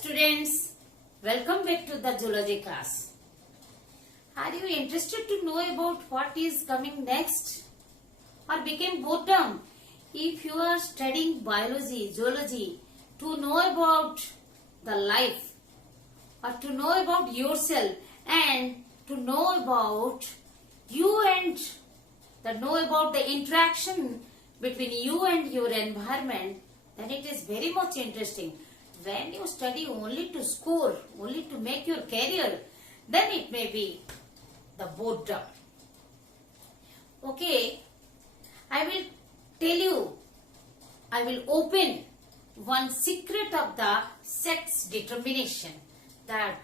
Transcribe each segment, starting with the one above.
students, welcome back to the zoology class. Are you interested to know about what is coming next or became boredom? If you are studying biology, zoology, to know about the life or to know about yourself and to know about you and know about the interaction between you and your environment, then it is very much interesting. When you study only to score, only to make your career, then it may be the boredom. Okay, I will open one secret of the sex determination, that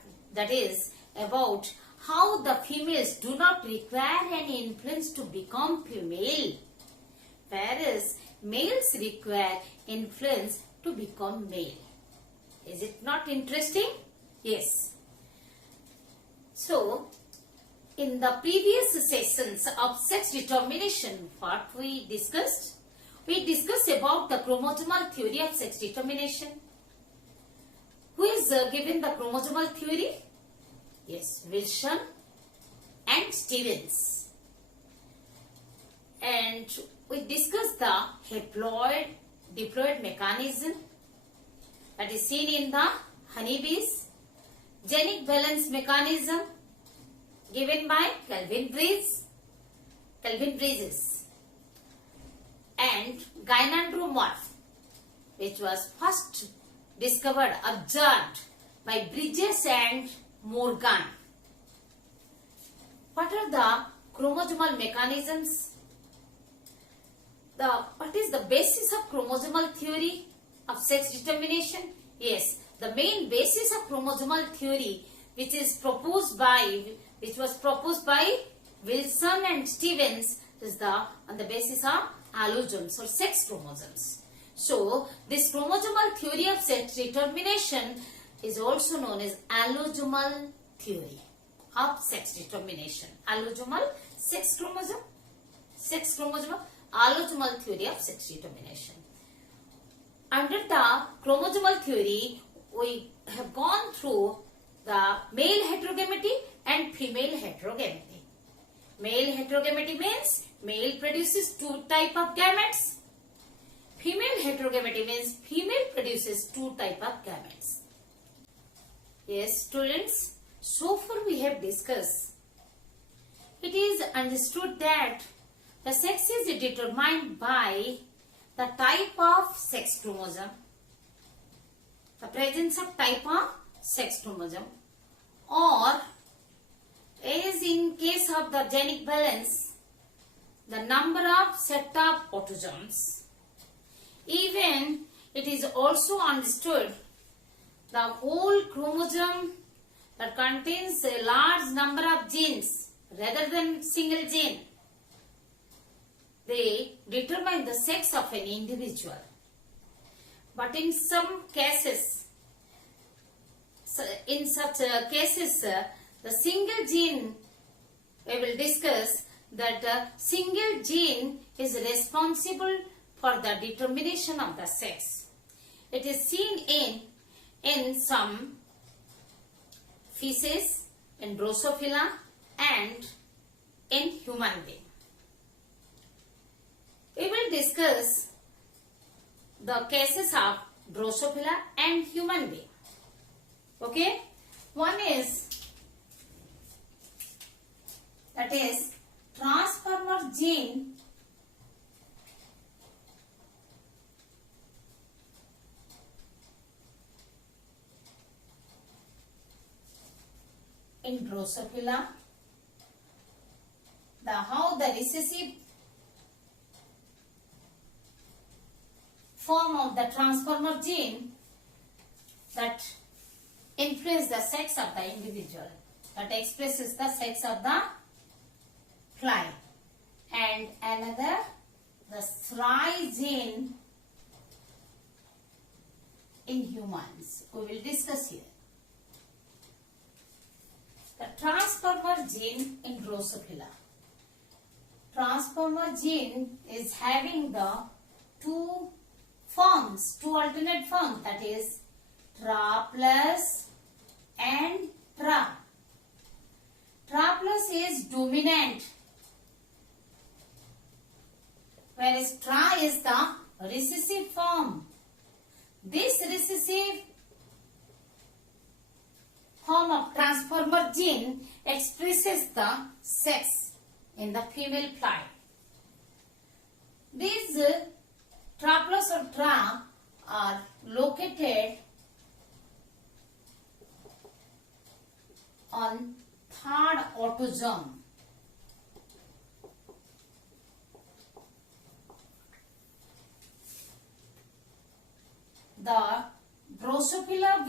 is about how the females do not require any influence to become female, whereas males require influence to become male. Is it not interesting? Yes. So, in the previous sessions of sex determination, what we discussed? We discussed about the chromosomal theory of sex determination. Who is given the chromosomal theory? Yes, Wilson and Stevens. And we discussed the haploid-diploid mechanism that is seen in the honeybees, genic balance mechanism given by Calvin Bridges, and gynandromorph, which was first observed by Bridges and Morgan. What are the chromosomal mechanisms? What is the basis of chromosomal theory of sex determination? Yes, the main basis of chromosomal theory which was proposed by Wilson and Stevens is on the basis of allosomes or sex chromosomes. So, this chromosomal theory of sex determination is also known as allosomal theory of sex determination. Allosomal allosomal theory of sex determination. Under the chromosomal theory, we have gone through the male heterogamety and female heterogamety. Male heterogamety means male produces two types of gametes. Female heterogamety means female produces two types of gametes. Yes, students, so far we have discussed. It is understood that the sex is determined by the type of sex chromosome, the presence of type of sex chromosome, or as in case of the genic balance, the number of set of autosomes. Even it is also understood the whole chromosome that contains a large number of genes rather than single gene. They determine the sex of an individual. But in some cases, the single gene, we will discuss that single gene is responsible for the determination of the sex. It is seen in some fishes, in Drosophila and in human being. We will discuss the cases of Drosophila and human being. Okay? One is, that is, transformer gene in Drosophila. How the recessive form of the transformer gene that influences the sex of the individual, that expresses the sex of the fly, and another the SRY gene in humans. We will discuss here. The transformer gene in Drosophila. Transformer gene is having the two alternate forms, that is TRAP plus and tra. Tra plus is dominant, whereas tra is the recessive form. This recessive form of transformer gene expresses the sex in the female fly. These tra plus or tra are located on third autosome. The Drosophila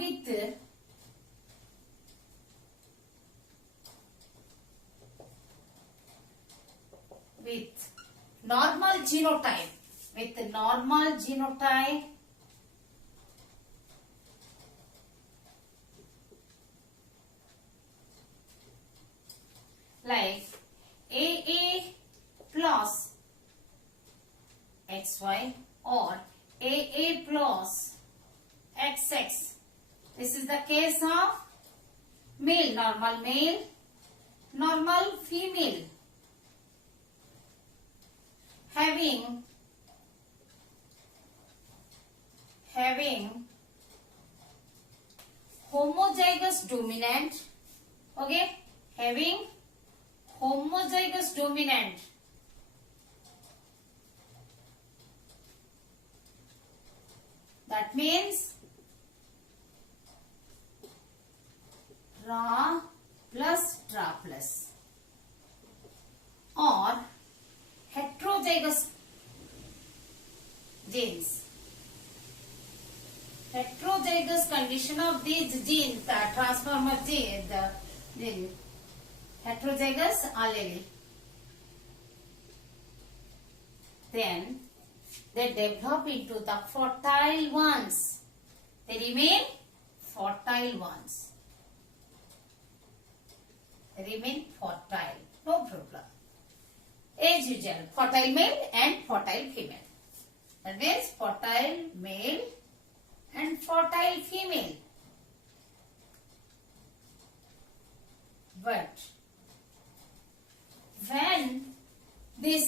with normal genotype, like AA plus XY or AA plus XX. This is the case of male, normal female, having homozygous dominant, okay, having homozygous dominant, that means tra plus or heterozygous genes. Heterozygous condition of these genes, the transformer gene, the heterozygous allele. Then they develop into the fertile ones. They remain fertile ones. They remain fertile, no problem. As usual, fertile male and fertile female. That means fertile male and fertile female. But when the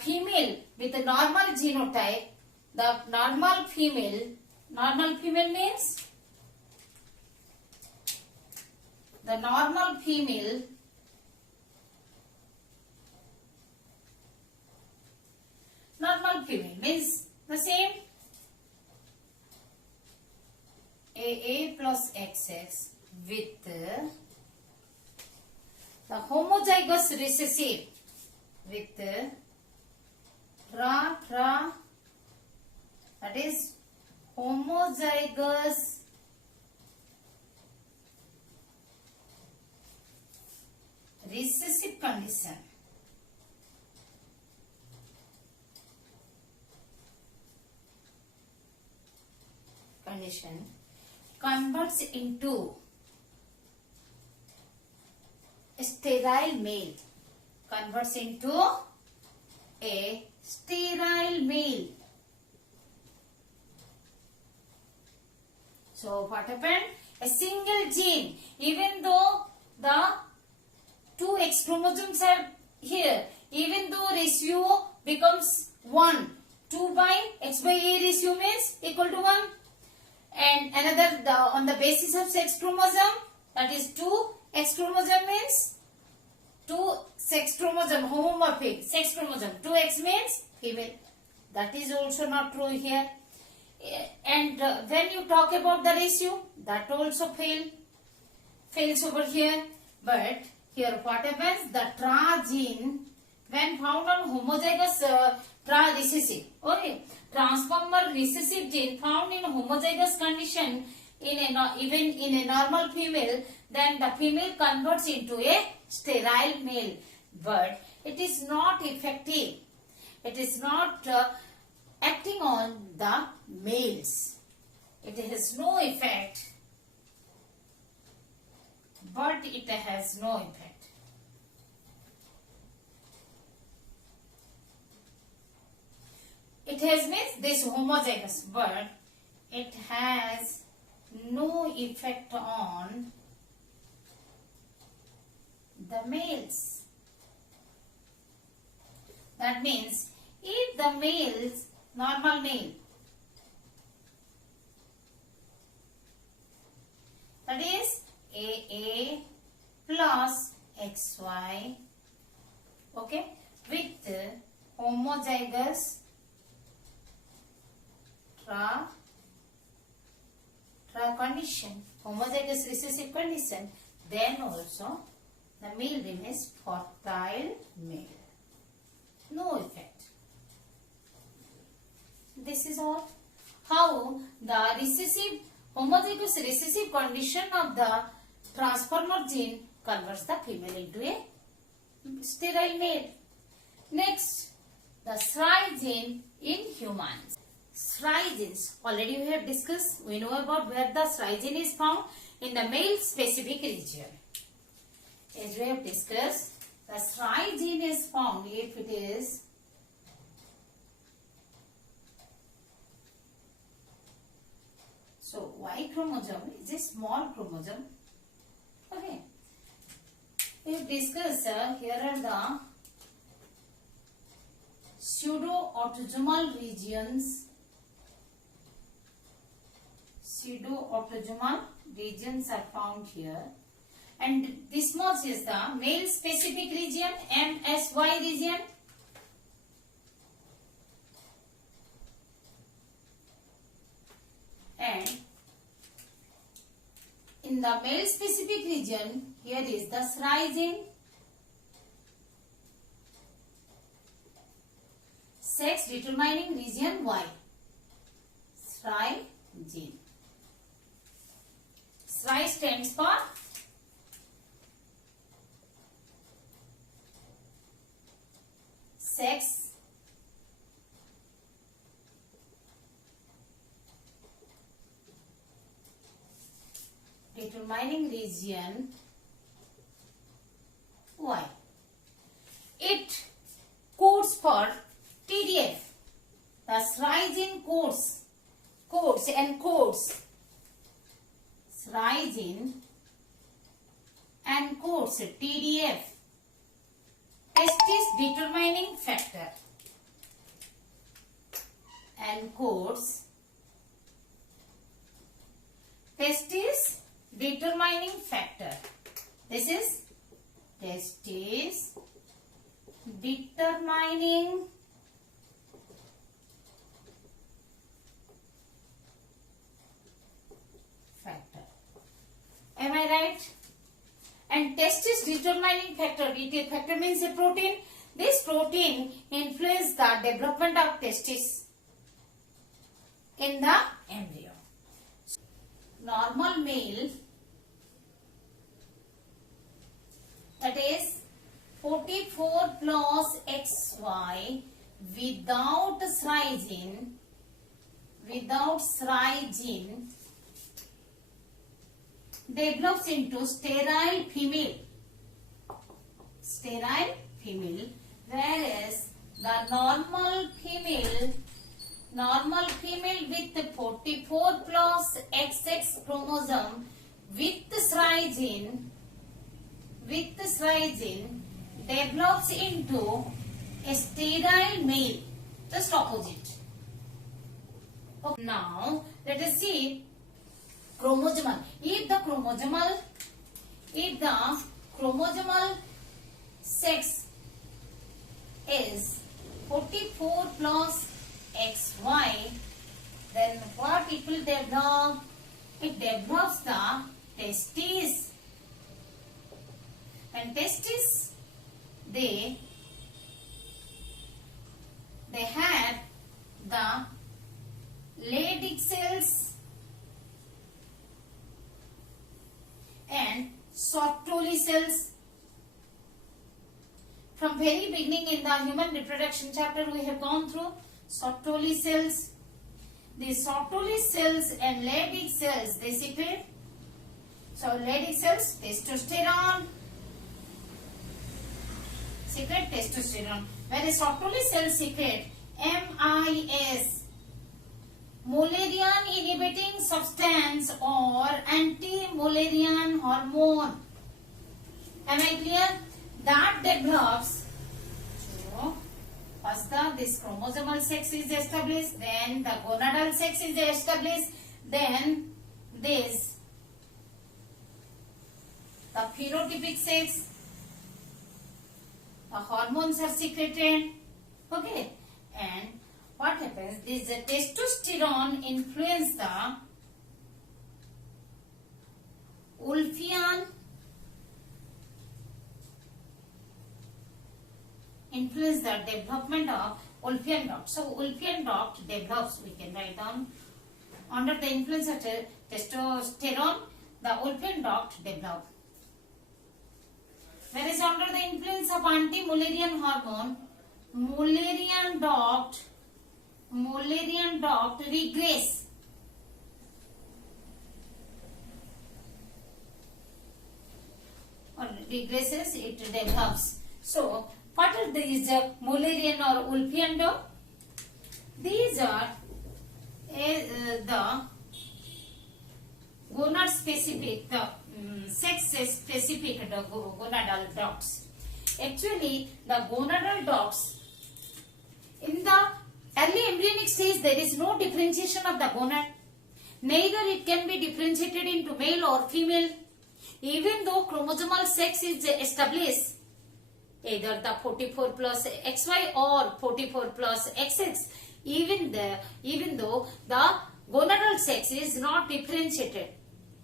female with the normal genotype, the normal female means the normal female means the same AA plus XX with the homozygous recessive with tra, that is homozygous recessive condition. Converts into sterile male. Converts into a sterile male. So what happened? A single gene, even though the two X chromosomes are here, even though ratio becomes 1, 2 by X by A ratio means equal to 1, and another on the basis of sex chromosome, that is 2 X chromosome means 2 sex chromosome, homomorphic sex chromosome, 2X means female. That is also not true here. And when you talk about the ratio, that also fails over here. But here what happens? The tra gene, when found on homozygous tra recessive, okay, transformer recessive gene found in homozygous condition even in a normal female, then the female converts into a sterile male. But it is not effective. It is not acting on the males. It has no effect. But it has no effect. It has means this homozygous, but it has no effect on the males. That means if the males, normal male, that is AA plus XY, okay, with homozygous tra condition, homozygous recessive condition, then also the male remains fertile male. No effect. This is all. How the recessive, homozygous recessive condition of the transformer gene converts the female into a sterile male. Next, the SRY gene in humans. SRY genes, already we have discussed, we know about where the SRY gene is found in the male specific region. As we have discussed, the SRY gene is found if it is so Y chromosome is a small chromosome. Okay. We have discussed here are the pseudo-autosomal regions. Pseudo-autosomal regions are found here. And this much is the male specific region, MSY region. And in the male specific region, here is the SRY gene. Sex determining region Y. SRY gene. SRY stands for sex determining region Y. It codes for TDF. The SRY gene codes SRY gene encodes TDF, testis determining factor, encodes testis determining factor. This is testis determining factor. Am I right? And testis determining factor, factor means a protein. This protein influences the development of testis in the embryo. Normal male, that is 44 plus XY without SRY gene, develops into sterile female, whereas the normal female with 44 plus XX chromosome with SRY gene develops into a sterile male, just opposite. Okay. Now let us see chromosomal. If the chromosomal sex is 44 plus XY, then what it will develop? It develops the testes. And testes, they have the Leydig cells and Sertoli cells. From very beginning in the human reproduction chapter we have gone through Sertoli cells. The Sertoli cells and Leydig cells, they secrete. So Leydig cells, testosterone, secrete testosterone. Whereas Sertoli cells secrete MIS, Mullerian inhibiting substance or anti-Mullerian hormone. Am I clear? That develops. So, first this chromosomal sex is established, then the gonadal sex is established, then this the phenotypic sex, the hormones are secreted. Okay, and what happens? This testosterone influence the Wolffian influence the development of Wolffian duct. So Wolffian duct develops, we can write down, under the influence of testosterone, the Wolffian duct develop. Whereas under the influence of anti-Mullerian hormone, Mullerian duct regress. Or regresses, it develops. So, what are these Mullerian or Wolffian duct? These are the gonad specific, the sex specific gonadal ducts. Actually, the gonadal ducts, in the early embryonic stage, there is no differentiation of the gonad. Neither it can be differentiated into male or female. Even though chromosomal sex is established, either the 44 plus XY or 44 plus XX, even though the gonadal sex is not differentiated,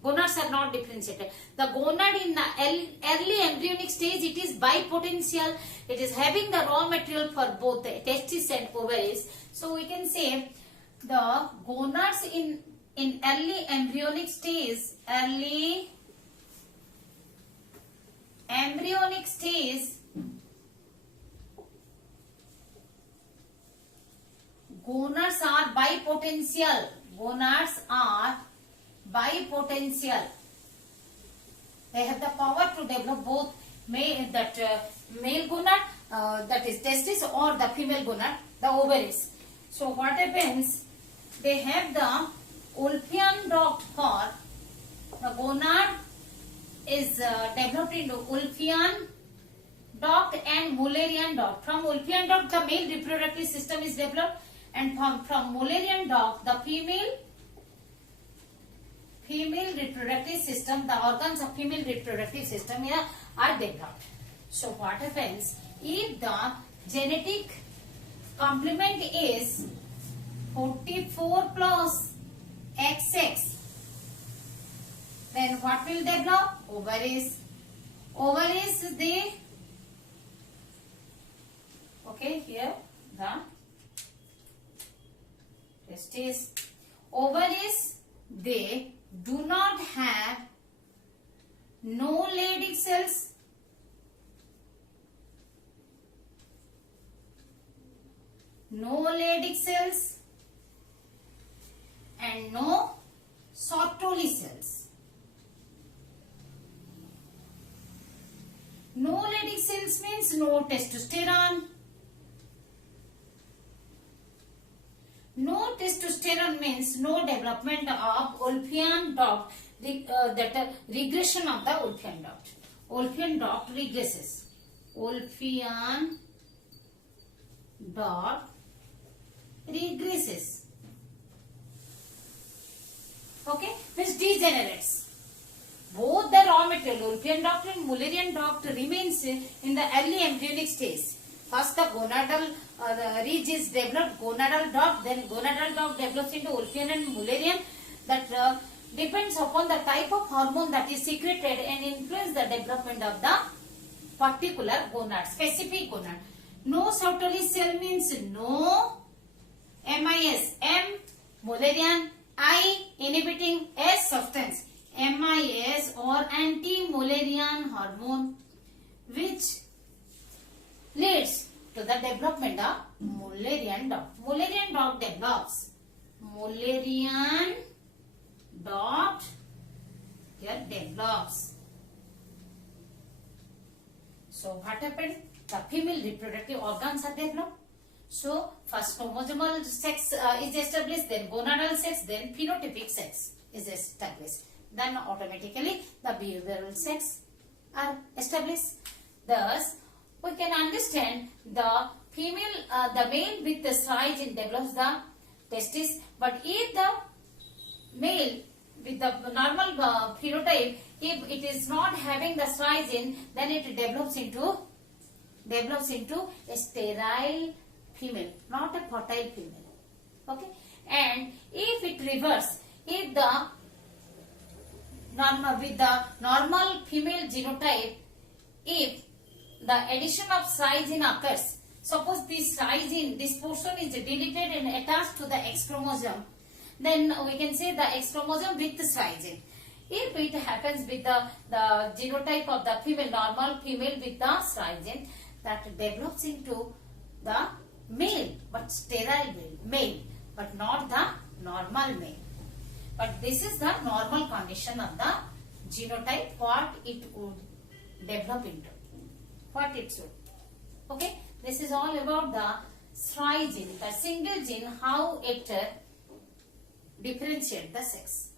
gonads are not differentiated. The gonad in the early embryonic stage, it is bipotential. It is having the raw material for both the testes and ovaries. So we can say the gonads in early embryonic stage, gonads are bipotential. They have the power to develop both male gonad, that is testis, or the female gonad, the ovaries. So what happens? They have the Wolffian duct for the gonad is developed into Wolffian duct and Mullerian duct. From Wolffian duct, the male reproductive system is developed, and from Mullerian duct, the female reproductive system, the organs of female reproductive system are developed. So what happens? If the genetic complement is 44 plus XX, then what will develop? Ovaries. They, okay, here the testes. Ovaries, they do not have no Leydig cells, and no Sertoli cells. No Leydig cells means no testosterone. No testosterone means no development of Wolffian duct, regression of the Wolffian duct. Wolffian duct regresses. Wolffian duct regresses. Okay, means degenerates. Both the raw material, Wolffian duct and Mullerian duct, remains in the early embryonic stage. First the gonadal ridge is developed, gonadal duct, then gonadal duct develops into Wolffian and Mullerian. That depends upon the type of hormone that is secreted and influence the development of the particular gonad, specific gonad. No Sertoli cell means no MIS, M Mullerian, I inhibiting, S substance, MIS or anti-Mullerian hormone, which leads to the development of Mullerian duct. Mullerian duct develops. Mullerian duct here develops. So what happened? The female reproductive organs are developed. So first chromosomal sex is established, then gonadal sex, then phenotypic sex is established. Then automatically the behavioral sex are established. Thus, we can understand the the male with the SRY gene develops the testis, but if the male with the normal phenotype, if it is not having the SRY gene, then it develops into a sterile female, not a fertile female. Okay, and if it reverse, if the normal with the normal female genotype, if the addition of SRY gene occurs, suppose this SRY gene, this portion is deleted and attached to the X chromosome, then we can say the X chromosome with the SRY gene. If it happens with the genotype of the female, normal female with the SRY gene, that develops into the male, but sterile male, but not the normal male. But this is the normal condition of the genotype, what it would develop into, what it should. Okay, this is all about the SRY gene, the single gene, how it differentiate the sex.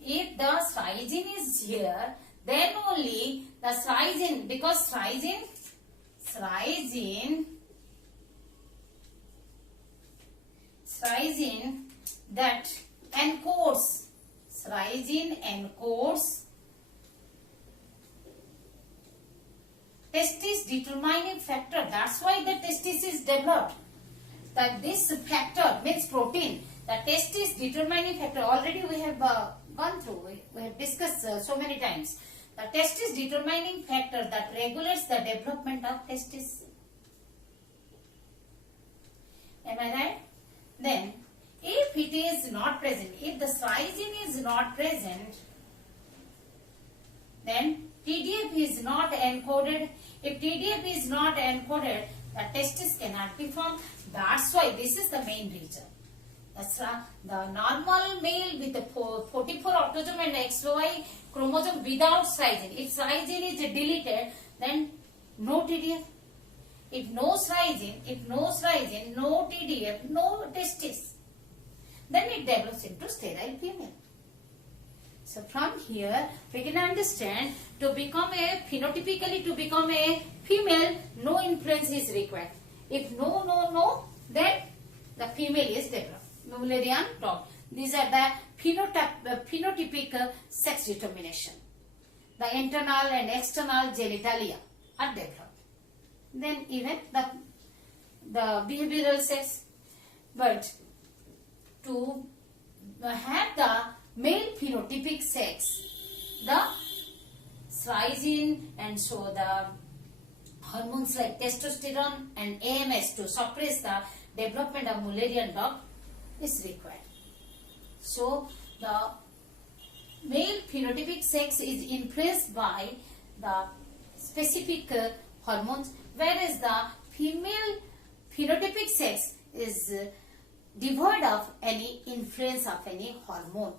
If the SRY gene is here, then only the SRY gene, because SRY gene that encodes, SRY gene encodes testis determining factor. That's why the testis is developed. That this factor means protein. The testis determining factor, already we have gone through, we have discussed so many times. The testis determining factor that regulates the development of testis. Am I right? Then, if it is not present, if the SRY gene is not present, then TDF is not encoded. If TDF is not encoded, the testis cannot be formed. That's why this is the main reason. That's the normal male with the 44 autosome and XY chromosome without SRY gene. If SRY gene is deleted, then no TDF. If no SRY gene, no TDF, no testis, then it develops into sterile female. So from here we can understand, to become a phenotypically, to become a female, no influence is required. If no, then the female is developed. Mullerian top. These are the phenotypic sex determination. The internal and external genitalia are developed. Then even the behavioral sex. But to have the male phenotypic sex, the SRY gene and so the hormones like testosterone and AMS to suppress the development of Mullerian dog is required. So the male phenotypic sex is influenced by the specific hormones, whereas the female phenotypic sex is devoid of any influence of any hormone.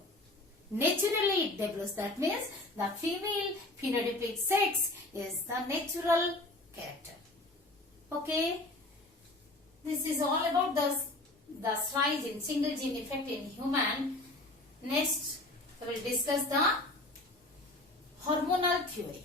Naturally it develops. That means the female phenotypic sex is the natural character. Okay, this is all about the SRY gene, single gene effect in human. Next we will discuss the hormonal theory.